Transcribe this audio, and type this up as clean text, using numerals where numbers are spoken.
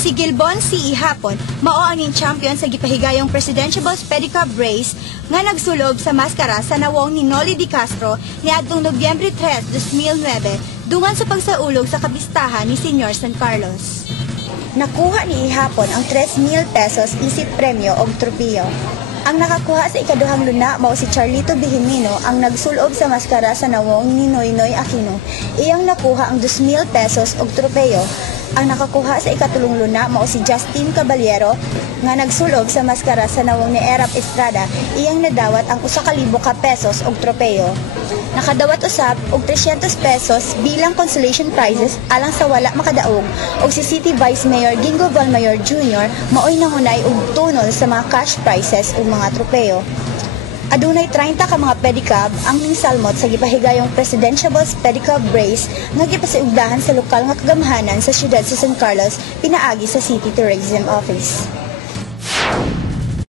Si Gilbon C. Ihapon, mao ang ning champion sa gipahigayong Presidential Pedicab Race nga nagsulob sa maskara sa nawong ni Noli Di Castro niadtong Nobyembre 3, 2009 dungan sa pagsaulog sa kapistahan ni Senior San Carlos. Nakuha ni Ihapon ang 3,000 pesos isip premyo og tropiyo. Ang nakakuha sa ikaduhang luna mao si Charlito Bihimino ang nagsulob sa maskara sa nawong ni Noynoy Aquino. Iyang nakuha ang 2,000 pesos og tropeyo. Ang nakakuha sa ikatulong luna mao si Justin Caballero nga nagsulob sa maskara sa nawong ni Erap Estrada. Iyang nadawat ang 1,000 ka pesos og tropeyo. Nakadawat usab og 300 pesos bilang consolation prizes alang sa wala makadaog og si City Vice Mayor Gingo Valmayor Jr. maoy nangunay og tunol sa mga cash prizes ug mga tropeyo. Adunay 30 ka mga pedicab ang ningsalmot sa gipahigayong Presidential Pedicab Race nga gipasiugdahan sa lokal nga kagamhanan sa siyudad sa San Carlos pinaagi sa City Tourism Office.